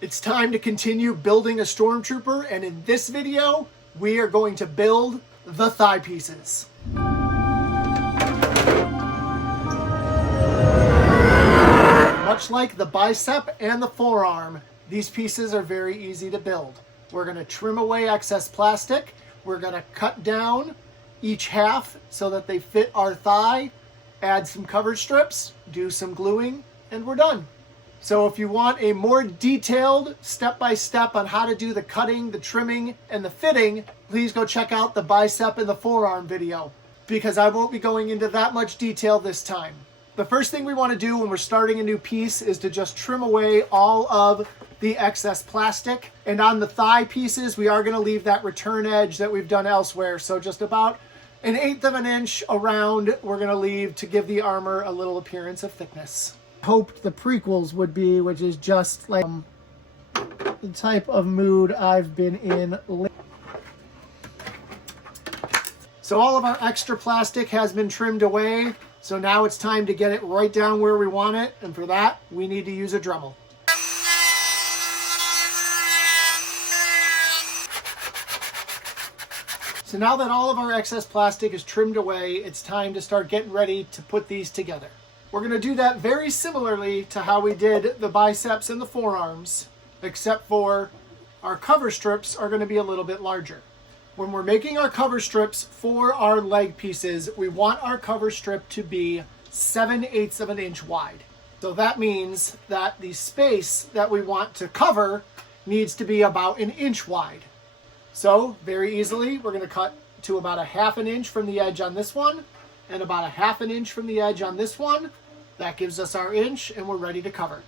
It's time to continue building a Stormtrooper, and in this video, we are going to build the thigh pieces. Much like the bicep and the forearm, these pieces are very easy to build. We're going to trim away excess plastic. We're going to cut down each half so that they fit our thigh, add some cover strips, do some gluing, and we're done. So if you want a more detailed step-by-step on how to do the cutting, the trimming, and the fitting, please go check out the bicep and the forearm video, because I won't be going into that much detail this time. The first thing we want to do when we're starting a new piece is to just trim away all of the excess plastic. And on the thigh pieces, we are going to leave that return edge that we've done elsewhere. So just about 1/8 of an inch around, we're going to leave to give the armor a little appearance of thickness. Hoped the prequels would be, which is just like the type of mood I've been in lately. So all of our extra plastic has been trimmed away. So now it's time to get it right down where we want it. And for that, we need to use a Dremel. So now that all of our excess plastic is trimmed away, it's time to start getting ready to put these together. We're going to do that very similarly to how we did the biceps and the forearms, except for our cover strips are going to be a little bit larger. When we're making our cover strips for our leg pieces, we want our cover strip to be 7/8 of an inch wide. So that means that the space that we want to cover needs to be about 1 inch wide. So very easily, we're going to cut to about 1/2 an inch from the edge on this one, and about 1/2 an inch from the edge on this one. That gives us our inch, and we're ready to cover.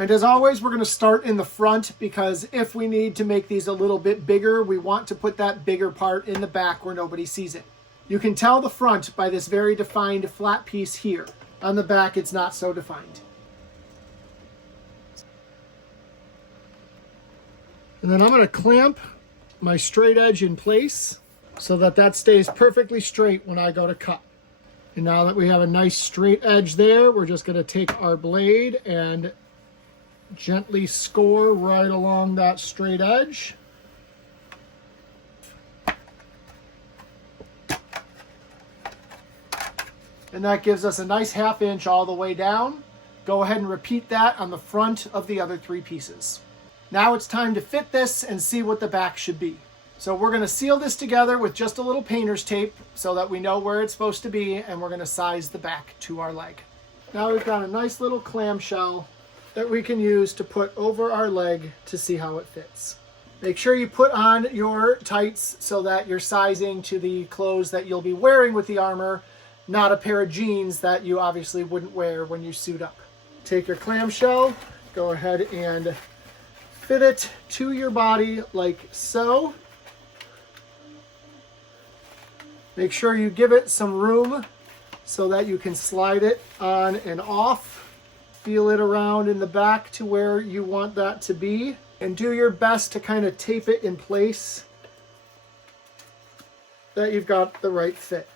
And as always, we're going to start in the front, because if we need to make these a little bit bigger, we want to put that bigger part in the back where nobody sees it. You can tell the front by this very defined flat piece here. On the back, it's not so defined. And then I'm going to clamp my straight edge in place so that that stays perfectly straight when I go to cut. And now that we have a nice straight edge there, we're just going to take our blade and gently score right along that straight edge. And that gives us a nice 1/2 inch all the way down. Go ahead and repeat that on the front of the other 3 pieces. Now it's time to fit this and see what the back should be. So we're going to seal this together with just a little painter's tape so that we know where it's supposed to be, and we're going to size the back to our leg. Now we've got a nice little clamshell that we can use to put over our leg to see how it fits. Make sure you put on your tights so that you're sizing to the clothes that you'll be wearing with the armor, not a pair of jeans that you obviously wouldn't wear when you suit up. Take your clamshell, go ahead and fit it to your body like so. Make sure you give it some room so that you can slide it on and off. Feel it around in the back to where you want that to be, and do your best to kind of tape it in place that you've got the right fit.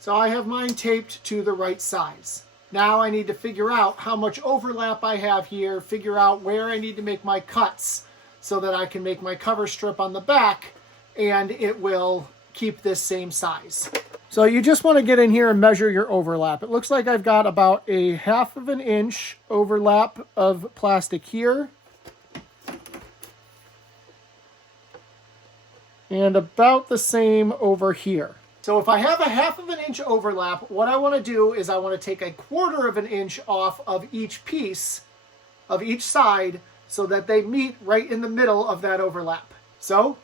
So I have mine taped to the right size. Now I need to figure out how much overlap I have here, figure out where I need to make my cuts so that I can make my cover strip on the back and it will keep this same size. So you just want to get in here and measure your overlap. It looks like I've got about 1/2 of an inch overlap of plastic here, and about the same over here. So if I have 1/2 of an inch overlap, what I want to do is I want to take 1/4 of an inch off of each piece, of each side, so that they meet right in the middle of that overlap. So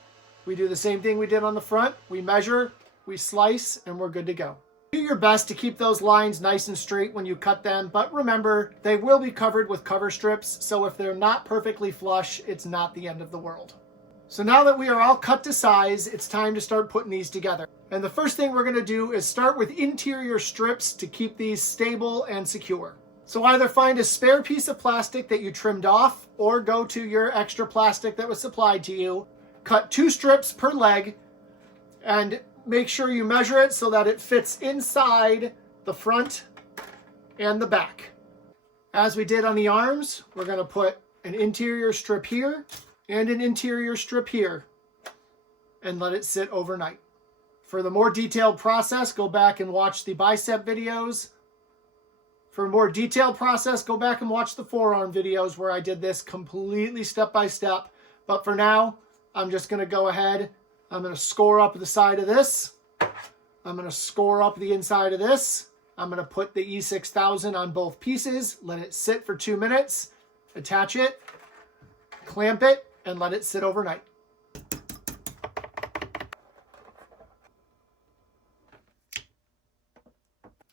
we do the same thing we did on the front. We measure, we slice, and we're good to go. Do your best to keep those lines nice and straight when you cut them, but remember, they will be covered with cover strips, so if they're not perfectly flush, it's not the end of the world. So now that we are all cut to size, it's time to start putting these together. And the first thing we're going to do is start with interior strips to keep these stable and secure. So either find a spare piece of plastic that you trimmed off, or go to your extra plastic that was supplied to you. Cut 2 strips per leg, and make sure you measure it so that it fits inside the front and the back. As we did on the arms, we're going to put an interior strip here and an interior strip here and let it sit overnight. For the more detailed process, go back and watch the bicep videos. For a more detailed process, go back and watch the forearm videos where I did this completely step by step. But for now, I'm just going to go ahead. I'm going to score up the side of this. I'm going to score up the inside of this. I'm going to put the E6000 on both pieces, let it sit for 2 minutes, attach it, clamp it, and let it sit overnight.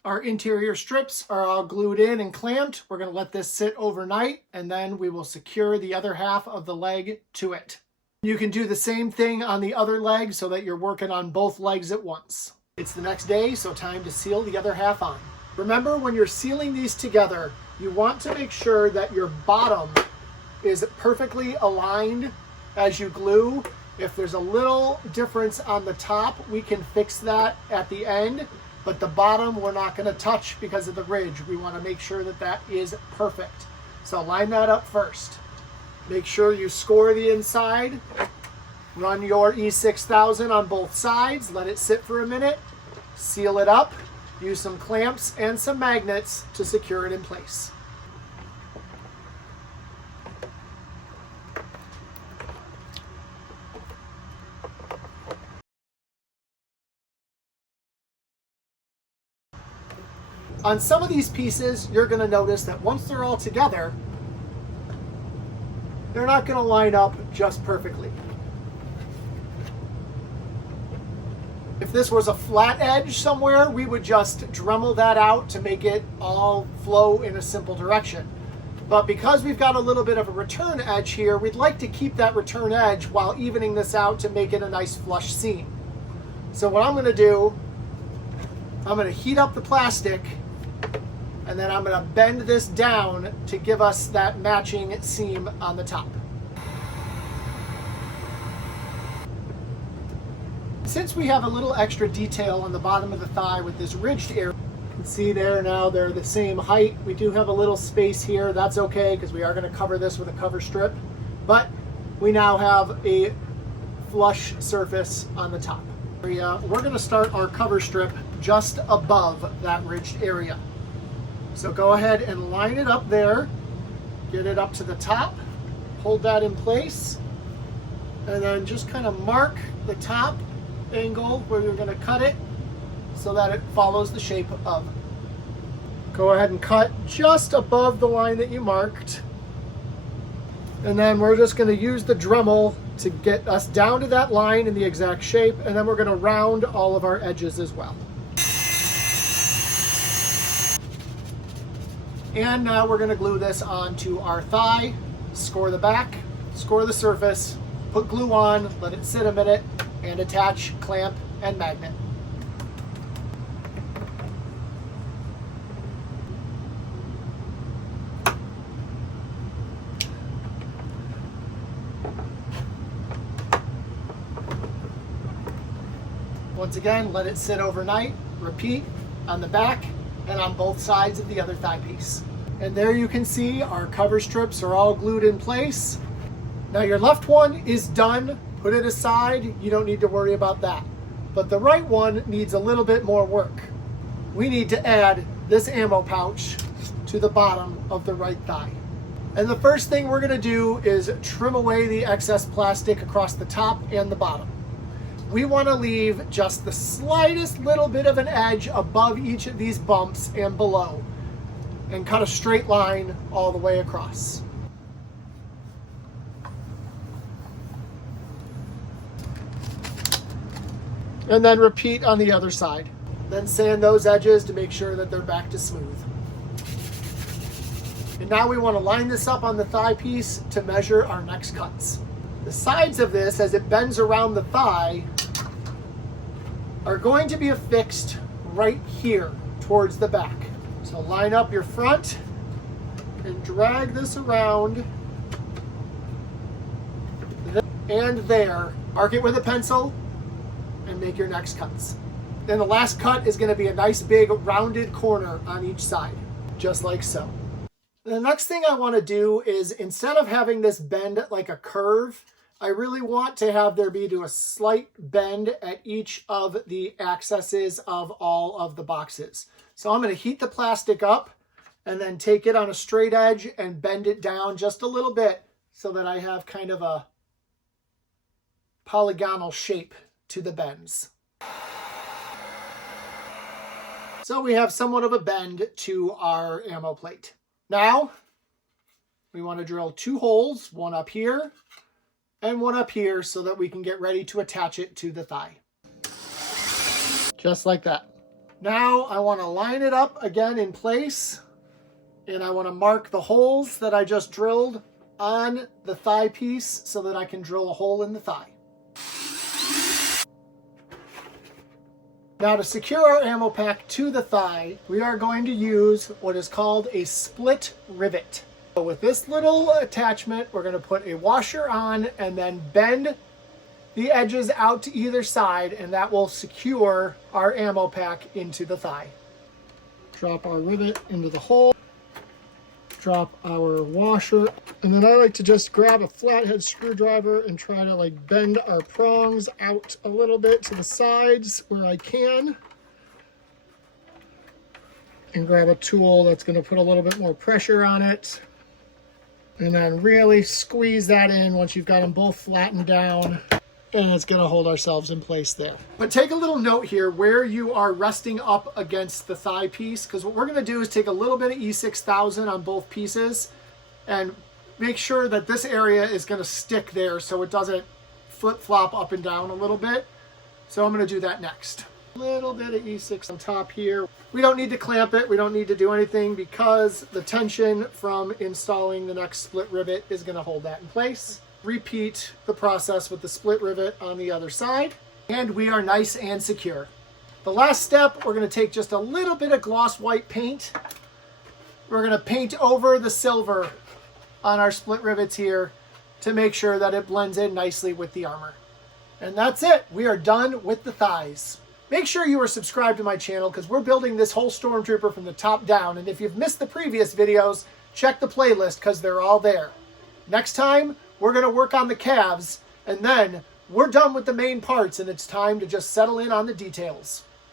Our interior strips are all glued in and clamped. We're going to let this sit overnight, and then we will secure the other half of the leg to it. You can do the same thing on the other leg so that you're working on both legs at once. It's the next day, so time to seal the other half on. Remember, when you're sealing these together, you want to make sure that your bottom is perfectly aligned as you glue. If there's a little difference on the top, we can fix that at the end. But the bottom we're not going to touch because of the ridge. We want to make sure that that is perfect. So line that up first. Make sure you score the inside. Run your E6000 on both sides. Let it sit for a minute. Seal it up. Use some clamps and some magnets to secure it in place. On some of these pieces, you're going to notice that once they're all together, they're not going to line up just perfectly. If this was a flat edge somewhere, we would just Dremel that out to make it all flow in a simple direction. But because we've got a little bit of a return edge here, we'd like to keep that return edge while evening this out to make it a nice flush seam. So what I'm going to do, I'm going to heat up the plastic, and then I'm going to bend this down to give us that matching seam on the top. Since we have a little extra detail on the bottom of the thigh with this ridged area, you can see there now they're the same height. We do have a little space here. That's okay because we are going to cover this with a cover strip. But we now have a flush surface on the top. We're going to start our cover strip just above that ridged area. So go ahead and line it up there, get it up to the top, hold that in place, and then just kind of mark the top angle where you're going to cut it so that it follows the shape of. Go ahead and cut just above the line that you marked. And then we're just going to use the Dremel to get us down to that line in the exact shape, and then we're going to round all of our edges as well. And now we're going to glue this onto our thigh, score the back, score the surface, put glue on, let it sit a minute, and attach clamp and magnet. Once again, let it sit overnight, repeat on the back and on both sides of the other thigh piece. And there you can see our cover strips are all glued in place. Now your left one is done. Put it aside. You don't need to worry about that. But the right one needs a little bit more work. We need to add this ammo pouch to the bottom of the right thigh. And the first thing we're going to do is trim away the excess plastic across the top and the bottom. We want to leave just the slightest little bit of an edge above each of these bumps and below, and cut a straight line all the way across. And then repeat on the other side. Then sand those edges to make sure that they're back to smooth. And now we want to line this up on the thigh piece to measure our next cuts. The sides of this, as it bends around the thigh, are going to be affixed right here towards the back. So line up your front and drag this around and there. Arc it with a pencil and make your next cuts. Then the last cut is going to be a nice big rounded corner on each side, just like so. The next thing I want to do is, instead of having this bend like a curve, I really want to have there be a slight bend at each of the accesses of all of the boxes. So I'm going to heat the plastic up and then take it on a straight edge and bend it down just a little bit so that I have kind of a polygonal shape to the bends. So we have somewhat of a bend to our ammo plate. Now, we want to drill 2 holes, one up here and one up here, so that we can get ready to attach it to the thigh. Just like that. Now, I want to line it up again in place, and I want to mark the holes that I just drilled on the thigh piece so that I can drill a hole in the thigh. Now, to secure our ammo pack to the thigh, we are going to use what is called a split rivet. So with this little attachment, we're going to put a washer on and then bend the edges out to either side, and that will secure our ammo pack into the thigh. Drop our rivet into the hole, drop our washer, and then I like to just grab a flathead screwdriver and try to bend our prongs out a little bit to the sides where I can, and grab a tool that's going to put a little bit more pressure on it, and then really squeeze that in once you've got them both flattened down, and it's going to hold ourselves in place there. But take a little note here where you are resting up against the thigh piece, because what we're going to do is take a little bit of E6000 on both pieces and make sure that this area is going to stick there so it doesn't flip-flop up and down a little bit. So I'm going to do that next. A little bit of E6 on top here. We don't need to clamp it. We don't need to do anything because the tension from installing the next split rivet is going to hold that in place. Repeat the process with the split rivet on the other side, and we are nice and secure. The last step, we're going to take just a little bit of gloss white paint. We're going to paint over the silver on our split rivets here to make sure that it blends in nicely with the armor. And that's it. We are done with the thighs. Make sure you are subscribed to my channel because we're building this whole Stormtrooper from the top down. And if you've missed the previous videos, check the playlist because they're all there. Next time, we're going to work on the calves, and then we're done with the main parts and it's time to just settle in on the details.